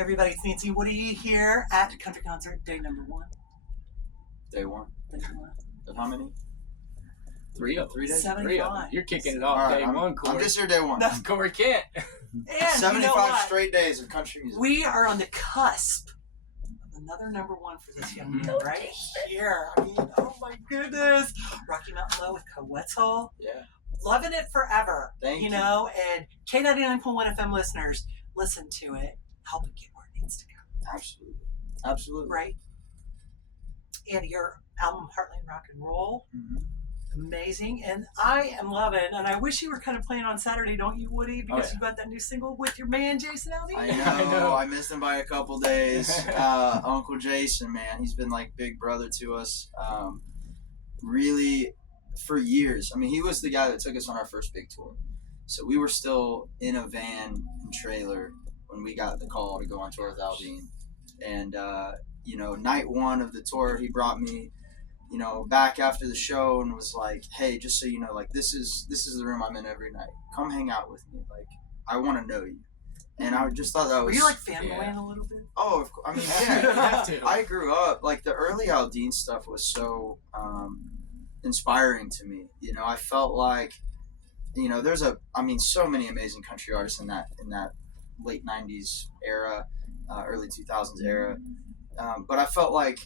Everybody, it's Nancy Woody here at Country Concert Day number 1. Day one. Day 1. Of how many? 3 of them. 3 days? 75. 3 of them. You're kicking it off Alright, day one, Corey. I'm just here day one. No. Corey can't. And 75 you know what? straight days of country music. We are on the cusp of another number 1 for this young man right here. I mean, oh my goodness. Rocky Mountain Low with Coetzel. Yeah. Loving it forever. Thank you. know, and K99.1 FM listeners, listen to it. Help it get where it needs to go. Absolutely. Absolutely. Right? And your album, Heartland Rock and Roll. Mm-hmm. Amazing, and I am loving, and I wish you were kind of playing on Saturday, don't you, Woody? Because you got that new single with your man, Jason Aldean. I know. I missed him by a couple days. Uncle Jason, man, he's been like big brother to us. Really, for years. I mean, he was the guy that took us on our first big tour. So we were still in a van and trailer when we got the call to go on tour with Aldean. And, night one of the tour, he brought me, back after the show and was like, hey, just so you know, like, this is the room I'm in every night. Come hang out with me. Like, I want to know you. And I just thought that was... Were you like fanboying a little bit? Oh, of course. I mean, You have yeah. to. I grew up, like, the early Aldean stuff was so inspiring to me. I felt like, there's so many amazing country artists in that late 90s era, early 2000s era. But I felt like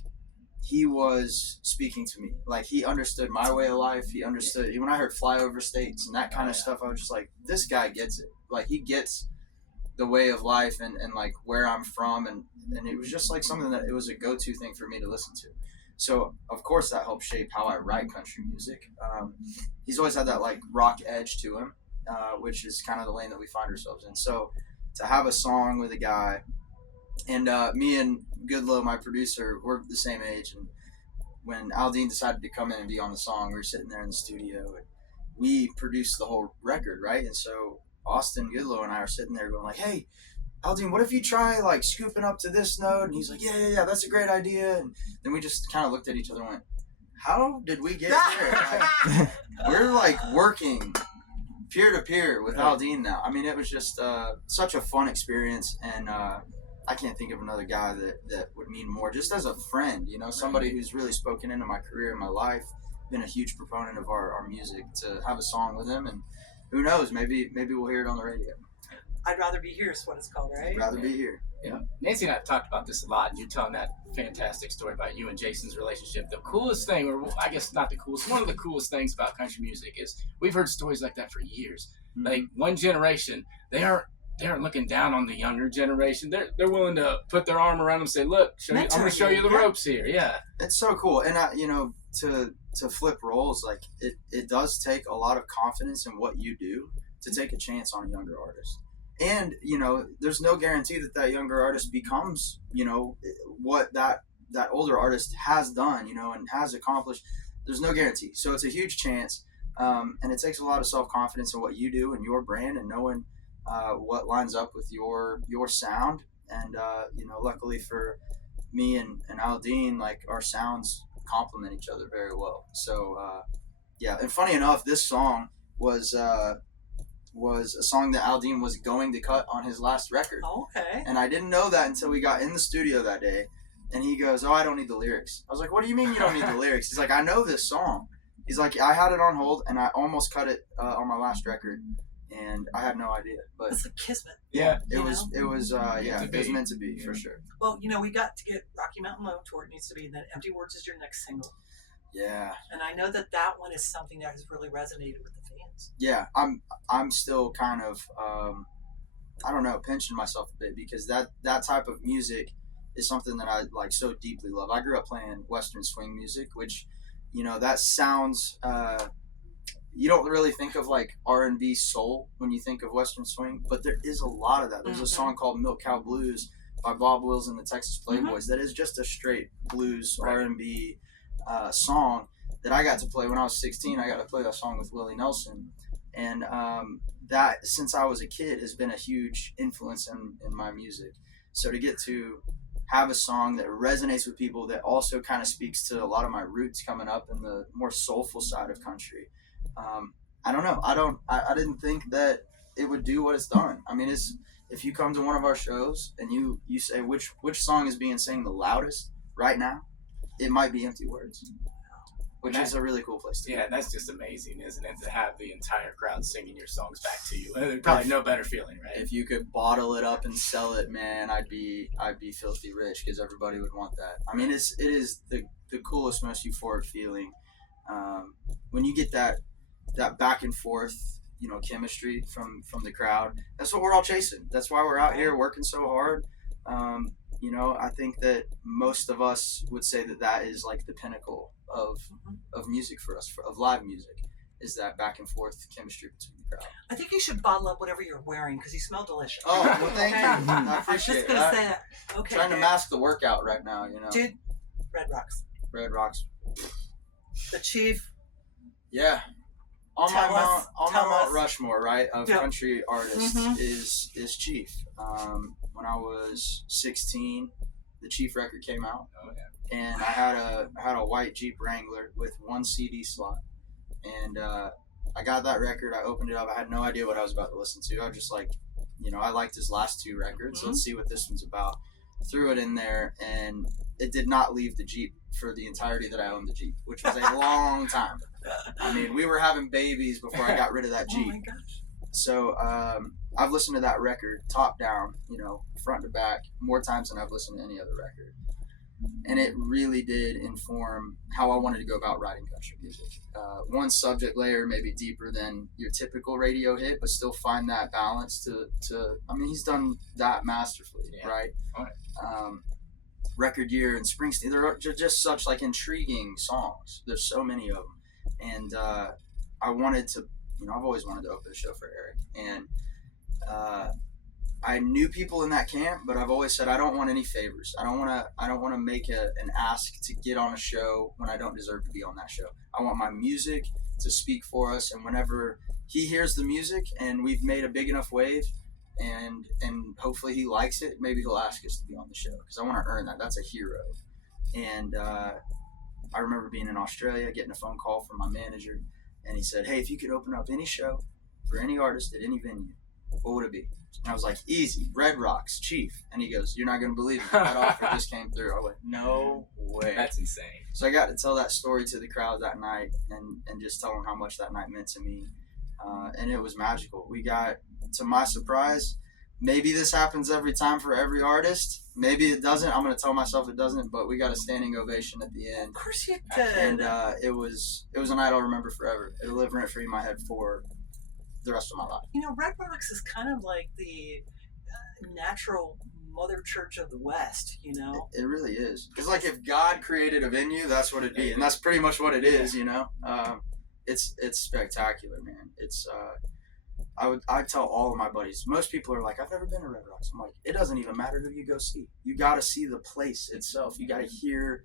he was speaking to me. Like, he understood my way of life. He understood, when I heard flyover states and that kind of stuff, I was just like, this guy gets it. Like, he gets the way of life and like where I'm from. And it was just like something that it was a go-to thing for me to listen to. So, of course, that helped shape how I write country music. He's always had that, like, rock edge to him, which is kind of the lane that we find ourselves in. So, to have a song with a guy, and me and Goodlow, my producer, we're the same age. And when Aldean decided to come in and be on the song, we were sitting there in the studio, and we produced the whole record, right? And so Austin Goodlow and I are sitting there going like, hey, Aldean, what if you try like scooping up to this note? And he's like, yeah, that's a great idea. And then we just kind of looked at each other and went, how did we get here? Like, we're like working peer to peer with Aldean now. I mean, it was just such a fun experience, and I can't think of another guy that would mean more. Just as a friend, somebody who's really spoken into my career and my life, been a huge proponent of our music. To have a song with him, and who knows, maybe we'll hear it on the radio. I'd rather be here is what it's called, right? Rather be here. Yeah. Nancy and I have talked about this a lot, and you're telling that fantastic story about you and Jason's relationship. The coolest thing, or I guess not the coolest, one of the coolest things about country music is we've heard stories like that for years. Mm-hmm. Like, one generation, they aren't looking down on the younger generation. They're willing to put their arm around them and say, look, I'm going to show you the ropes here. Yeah. It's so cool. And to flip roles, like it does take a lot of confidence in what you do to take a chance on a younger artist. And, there's no guarantee that younger artist becomes, what that older artist has done, and has accomplished. There's no guarantee. So it's a huge chance. And it takes a lot of self-confidence in what you do and your brand, and knowing what lines up with your sound. And luckily for me and Aldean, like, our sounds complement each other very well. So and funny enough, this song was a song that Aldean was going to cut on his last record. Oh, okay. And I didn't know that until we got in the studio that day. And he goes, oh, I don't need the lyrics. I was like, what do you mean you don't need the lyrics? He's like, I know this song. He's like, I had it on hold, and I almost cut it on my last record, and I had no idea. But it's like kismet. Yeah. It was meant to be, for sure. Well, we got to get Rocky Mountain Low to where it needs to be, and then Empty Words is your next single. Yeah. And I know that one is something that has really resonated with the fans. Yeah, I'm still kind of, I don't know, pinching myself a bit, because that type of music is something that I like so deeply love. I grew up playing Western swing music, which, that sounds, you don't really think of like R&B soul when you think of Western swing, but there is a lot of that. There's a song called Milk Cow Blues by Bob Wills and the Texas Playboys that is just a straight blues R&B song that I got to play when I was 16. I got to play that song with Willie Nelson, and that, since I was a kid, has been a huge influence in my music. So to get to have a song that resonates with people, that also kind of speaks to a lot of my roots coming up in the more soulful side of country, I don't know. I didn't think that it would do what it's done. I mean, it if you come to one of our shows and you say which song is being sang the loudest right now, it might be Empty Words, which is a really cool place to be. Yeah, that's just amazing, isn't it? To have the entire crowd singing your songs back to you. There's probably no better feeling, right? If you could bottle it up and sell it, man, I'd be filthy rich because everybody would want that. I mean, it is the coolest, most euphoric feeling when you get that back and forth, chemistry from the crowd. That's what we're all chasing. That's why we're out here working so hard. I think that most of us would say that is like the pinnacle of music for us, of live music, is that back and forth chemistry between the crowd. I think you should bottle up whatever you're wearing because you smell delicious. Oh, well, thank you. I I was appreciate just it. gonna say that. Okay. Trying to mask the workout right now, Dude, Red Rocks. Red Rocks. The Chief. Yeah. On Tell my us. Mount Rushmore, right, of Yep. country artists is Chief. When I was 16, the Chief record came out, Oh, yeah. and I had a white Jeep Wrangler with one CD slot, and I got that record. I opened it up. I had no idea what I was about to listen to. I was just like, I liked his last two records. Let's see what this one's about. Threw it in there, and it did not leave the Jeep for the entirety that I owned the Jeep, which was a long time. I mean, we were having babies before I got rid of that Jeep. Oh my gosh. So I've listened to that record top down, front to back, more times than I've listened to any other record. And it really did inform how I wanted to go about writing country music. One subject layer maybe deeper than your typical radio hit, but still find that balance to I mean, he's done that masterfully, right? All right. Record Year and Springsteen, they're just such like intriguing songs. There's so many of them. And I wanted to, I've always wanted to open a show for Eric. And I knew people in that camp, but I've always said I don't want any favors. I don't want to make an ask to get on a show when I don't deserve to be on that show. I want my music to speak for us, and whenever he hears the music and we've made a big enough wave, and hopefully he likes it, maybe he'll ask us to be on the show because I want to earn that. That's a hero. And I remember being in Australia, getting a phone call from my manager, and he said, "Hey, if you could open up any show for any artist at any venue, what would it be?" And I was like, "Easy, Red Rocks, Chief." And he goes, "You're not going to believe it. That offer just came through." I went, "No way." That's insane. So I got to tell that story to the crowd that night and just tell them how much that night meant to me. And it was magical. We got, to my surprise, maybe this happens every time for every artist. Maybe it doesn't. I'm going to tell myself it doesn't, but we got a standing ovation at the end. Of course you did. And it was a night I'll remember forever. It'll live rent free in my head for the rest of my life. Red Rocks is kind of like the natural mother church of the West, It really is. Because, like, if God created a venue, that's what it'd be. And that's pretty much what it is, It's spectacular, man. It's, I'd tell all of my buddies. Most people are like, "I've never been to Red Rocks." I'm like, it doesn't even matter who you go see. You got to see the place itself. You got to hear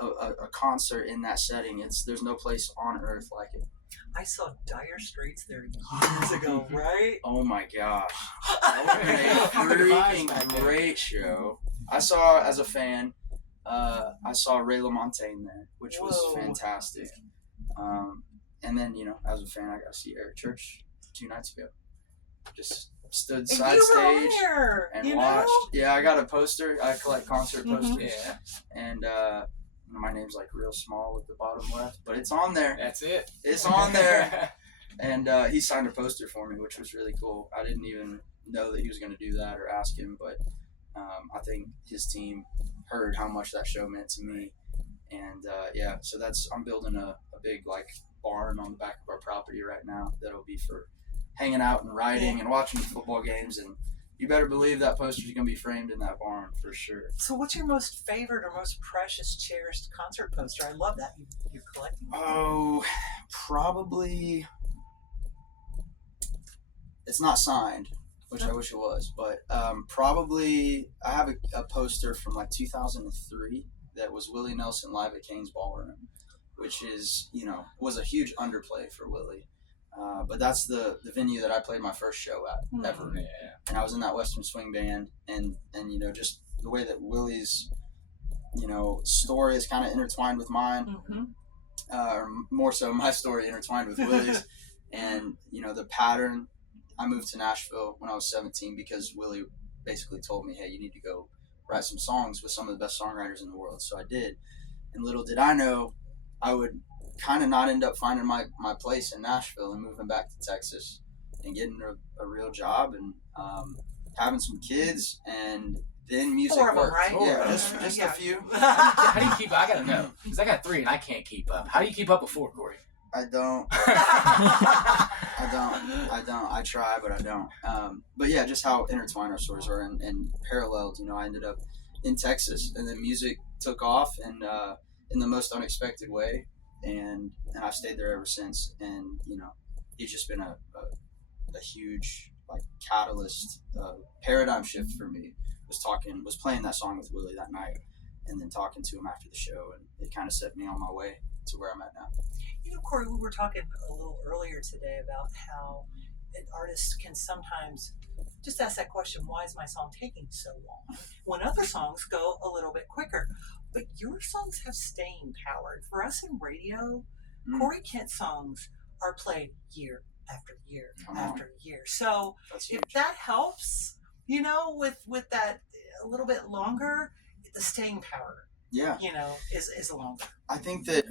a concert in that setting. There's no place on earth like it. I saw Dire Straits there years ago, right? Oh my gosh. That was a freaking great show. I saw, as a fan, I saw Ray LaMontagne there, which was fantastic. And then, as a fan, I got to see Eric Church 2 nights ago. Just stood side stage and watched. Yeah, I got a poster. I collect concert posters. Yeah. And my name's like real small at the bottom left, but it's on there. That's it. It's on there. And he signed a poster for me, which was really cool. I didn't even know that he was going to do that or ask him, but I think his team heard how much that show meant to me. And so I'm building a big like barn on the back of our property right now that'll be for hanging out and riding and watching football games, and you better believe that poster's gonna be framed in that barn for sure. So what's your most favorite or most precious, cherished concert poster? I love that you're collecting. Oh, probably it's not signed, which I wish it was, but probably I have a poster from like 2003 that was Willie Nelson live at Kane's Ballroom, which is, was a huge underplay for Willie. But that's the venue that I played my first show at ever. Yeah. And I was in that Western Swing Band, and just the way that Willie's, story is kind of intertwined with mine, or more so my story intertwined with Willie's, and, the pattern I moved to Nashville when I was 17 because Willie basically told me, hey, you need to go write some songs with some of the best songwriters in the world. So I did. And little did I know I would kind of not end up finding my place in Nashville and moving back to Texas and getting a real job and having some kids, and then music 4 of them, worked. right? Yeah, just a few. How do you keep up? I gotta know, because I got 3 and I can't keep up. How do you keep up with 4, Corey? I don't. I try, but I don't. But yeah, just how intertwined our stories are and paralleled. You know, I ended up in Texas, and then music took off, and in the most unexpected way, and I've stayed there ever since. And you know, it's just been a huge like catalyst, paradigm shift for me. Was playing that song with Willie that night, and then talking to him after the show, and it kind of set me on my way to where I'm at now. You know, Corey, we were talking a little earlier today about how an artist can sometimes just ask that question, why is my song taking so long? When other songs go a little bit quicker. But your songs have staying power. For us in radio, Corey Kent songs are played year after year after year. So if that helps, you know, with that a little bit longer, the staying power, you know, is longer. I think that,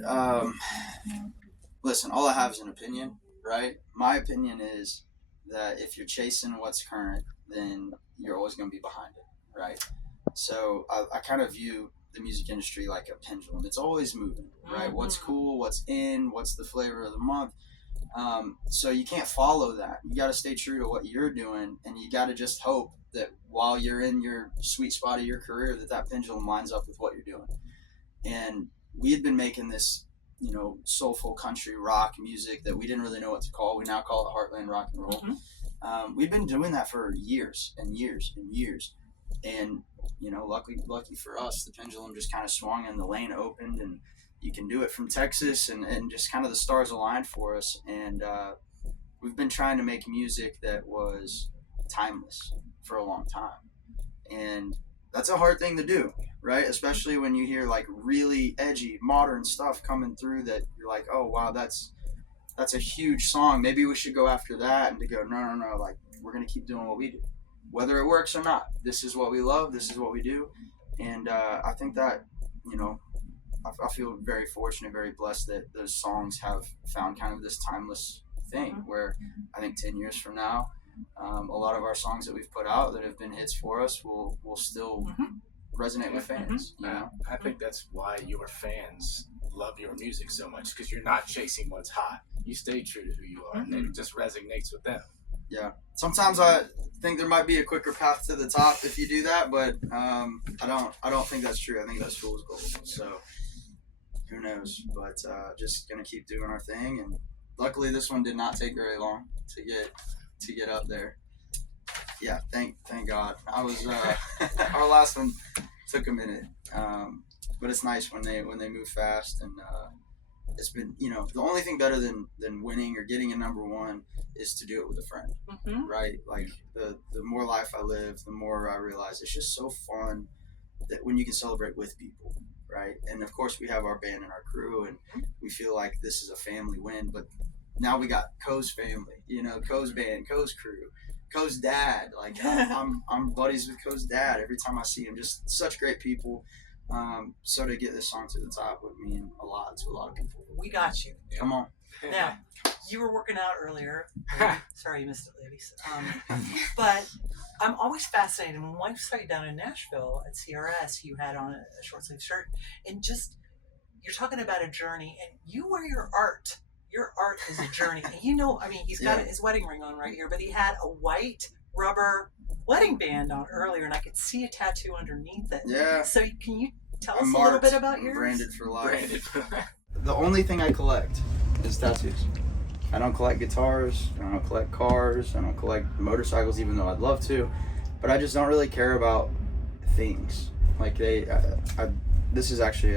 listen, all I have is an opinion, right? My opinion is that if you're chasing what's current, then you're always going to be behind it, right? So I kind of view the music industry like a pendulum. It's always moving, right? What's cool, what's in, what's the flavor of the month. So you can't follow that. You got to stay true to what you're doing, and you got to just hope that while you're in your sweet spot of your career, that pendulum lines up with what you're doing. And we had been making this, you know, soulful country rock music that we didn't really know what to call. We now call it heartland rock and roll. We've been doing that for years and years and years. And, you know, lucky for us, the pendulum just kind of swung and the lane opened, and you can do it from Texas, and just kind of the stars aligned for us. And we've been trying to make music that was timeless for a long time. And that's a hard thing to do, right? Especially when you hear like really edgy modern stuff coming through that you're like, oh wow, that's a huge song. Maybe we should go after that. And to go, no, like we're gonna keep doing what we do, whether it works or not. This is what we love. This is what we do. And I think that, you know, I feel very fortunate, very blessed that those songs have found kind of this timeless thing where I think 10 years from now, a lot of our songs that we've put out that have been hits for us will still resonate with fans. You know? I think that's why your fans love your music so much, because you're not chasing what's hot. You stay true to who you are, and it just resonates with them. Yeah. Sometimes I think there might be a quicker path to the top if you do that, but I don't think that's true. I think that's fool's gold. So who knows? But just gonna keep doing our thing, and luckily this one did not take very long to get up there. Yeah, thank God. I was our last one took a minute, but it's nice when they move fast, and it's been, you know, the only thing better than winning or getting a number one is to do it with a friend, right? Like the more life I live, the more I realize it's just so fun that when you can celebrate with people, right? And of course we have our band and our crew, and we feel like this is a family win, but now we got Co's family, you know, Co's band, Co's crew, Co's dad. Like I'm buddies with Co's dad every time I see him. Just such great people. So to get this song to the top would mean a lot to a lot of people. We got you. Come on. Now, you were working out earlier. Sorry you missed it, ladies. But I'm always fascinated. When I saw you down in Nashville at CRS, you had on a short sleeve shirt, and just you're talking about a journey, and you wear your art. Your art is a journey. And you know, I mean, he's got his wedding ring on right here, but he had a white rubber wedding band on earlier, and I could see a tattoo underneath it. Yeah. So can you tell us a little bit about yours? Branded for life. The only thing I collect is tattoos. I don't collect guitars. I don't collect cars. I don't collect motorcycles, even though I'd love to. But I just don't really care about things. Like this is actually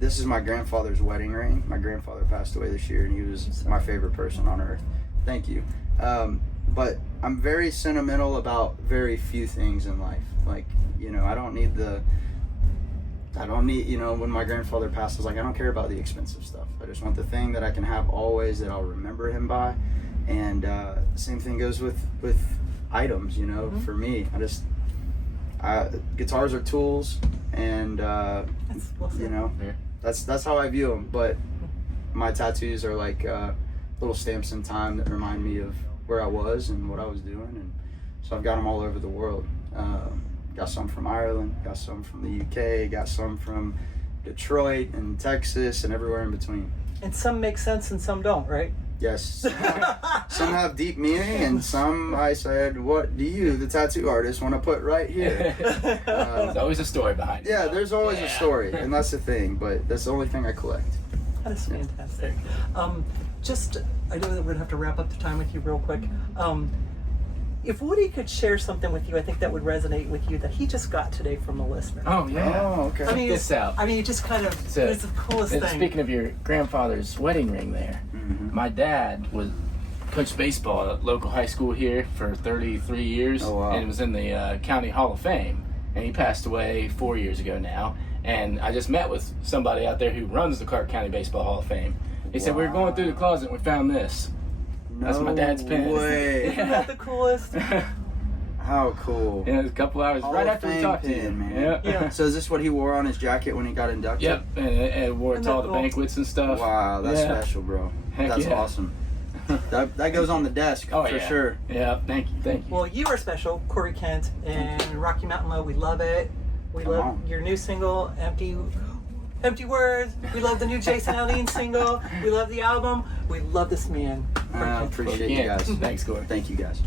this is my grandfather's wedding ring. My grandfather passed away this year, and he was my favorite person on earth. Thank you. But I'm very sentimental about very few things in life. Like, you know, I don't need, you know, when my grandfather passed, I was like, I don't care about the expensive stuff. I just want the thing that I can have always, that I'll remember him by. And same thing goes with items, you know. Mhm. For me, guitars are tools, and That's well said. you know, Yeah. that's how I view them. But my tattoos are like little stamps in time that remind me of where I was and what I was doing, and so I've got them all over the world. Got some from Ireland, got some from the UK, got some from Detroit and Texas and everywhere in between. And some make sense and some don't, right? Yes, some have deep meaning, and some I said, what do you, the tattoo artist, want to put right here? There's always a story behind it. Yeah, there's always a Yeah. story, and that's the thing, but that's the only thing I collect. That is fantastic. I know that we're gonna have to wrap up the time with you real quick. If Woody could share something with you, I think that would resonate with you that he just got today from a listener. Oh yeah. Oh, okay. I mean, this out. I mean, it just kind of So, it's the coolest And thing. speaking of your grandfather's wedding ring there, Mhm. my dad was coached baseball at local high school here for 33 years, Oh, wow. and was in the County Hall of Fame. And he passed away 4 years ago now. And I just met with somebody out there who runs the Clark County Baseball Hall of Fame. He said, we were going through the closet and we found this. That's my dad's pen. No way. Isn't that the coolest? How cool. Yeah, it was a couple hours Hall right of after we Fame talked to you. pin, man. Yeah. Yeah. So is this what he wore on his jacket when he got inducted? Yep, and wore it Isn't to all that the cool? banquets and stuff. Wow, that's Yeah. special, bro. Heck That's yeah. awesome. That goes on the desk Oh, for yeah. sure. Yeah, thank you. Well, you are special, Corey Kent and Rocky Mountain Low. We love it. We Come love on. your new single, Empty Words. We love the new Jason Aldean single. We love the album. We love this man. I appreciate you Yeah. guys. Thanks, Corey. Thank you guys.